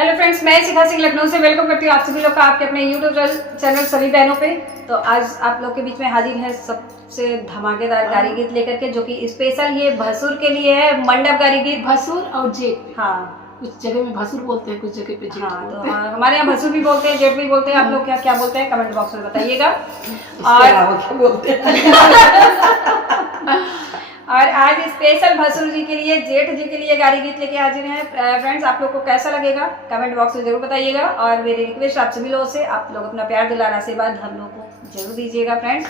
Hello friends, मैं शिखा सिंह लखनऊ से वेलकम करती हूँ आप सभी लोग का आपके अपने यूट्यूब चैनल सभी बहनों पे। तो आज आप लोग के बीच में हाजिर है सबसे धमाकेदार गारी गीत लेकर के, जो कि स्पेशल ये भसुर के लिए है। मंडप गारी गीत भसुर और जेठ। हाँ, कुछ जगह में भसुर बोलते हैं, कुछ जगह पे जेठ हाँ, तो बोलते हैं। हमारे यहाँ भसुर भी बोलते हैं, जेठ भी बोलते हैं। आप लोग क्या क्या बोलते हैं कमेंट बॉक्स में बताइएगा। क्या बोलते हैं और आज स्पेशल भसुर जी के लिए, जेठ जी के लिए गारी गीत लेके हाजिर हैं। फ्रेंड्स, आप लोग को कैसा लगेगा कमेंट बॉक्स में जरूर बताइएगा। और मेरी रिक्वेस्ट आप सभी लोगों से, आप लोग अपना प्यार दुलार आशीर्वाद हम लोग को जरूर दीजिएगा फ्रेंड्स।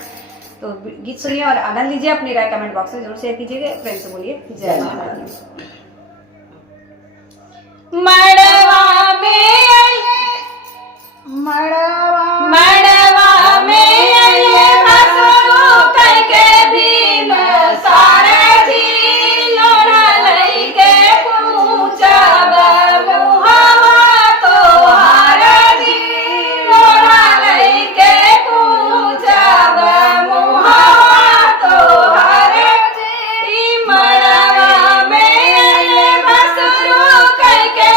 तो गीत सुनिए और आनंद लीजिए। अपनी राय कमेंट बॉक्स में जरूर शेयर कीजिएगा। फ्रेंड्स से बोलिए जय माता दी। मड़वा में आइए भसुर करके भीम सारे जी लोढ़ा लइके पूछब मुहवा तोहार जी लोढ़ा लइके पूछब मुहवा तोहार जी। मड़वा में आइए भसुर करके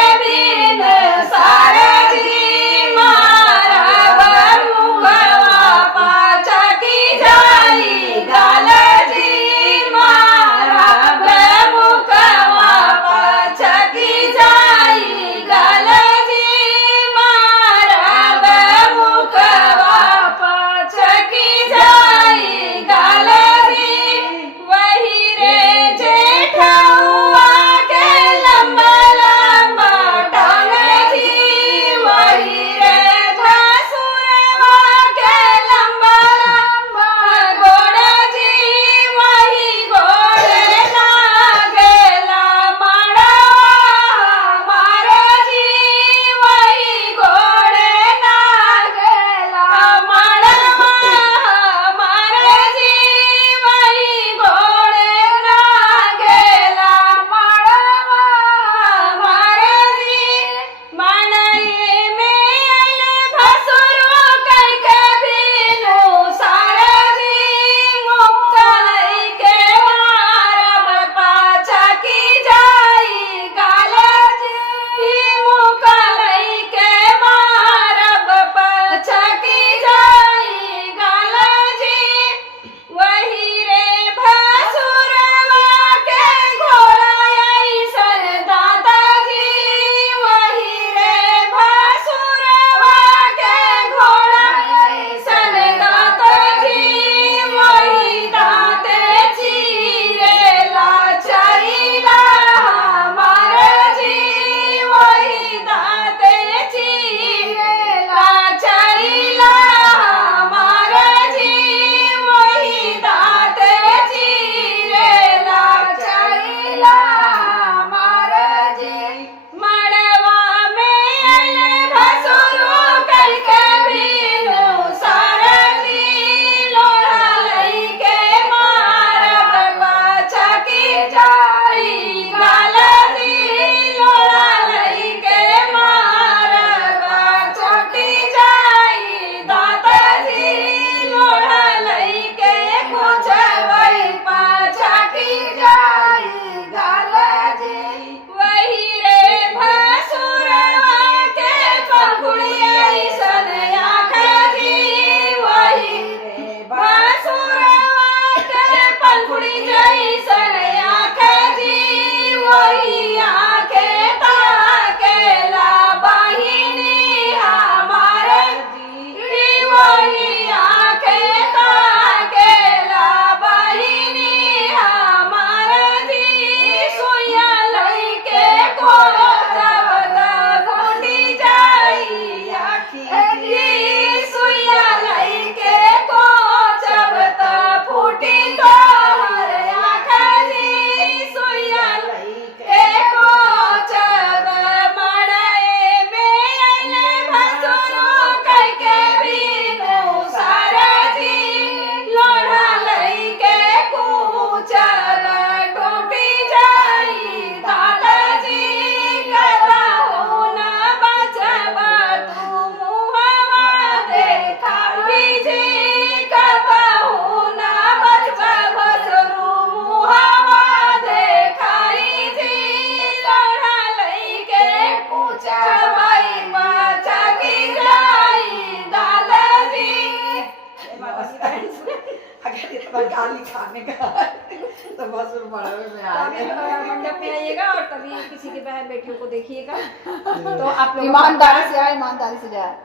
खाली खाने का है। तो भसुर मड़वे में आ तभी गए। मंडप में आइएगा और तभी किसी की बहन बेटियों को देखिएगा। तो आप लोग ईमानदारी से आए, ईमानदारी से जाए।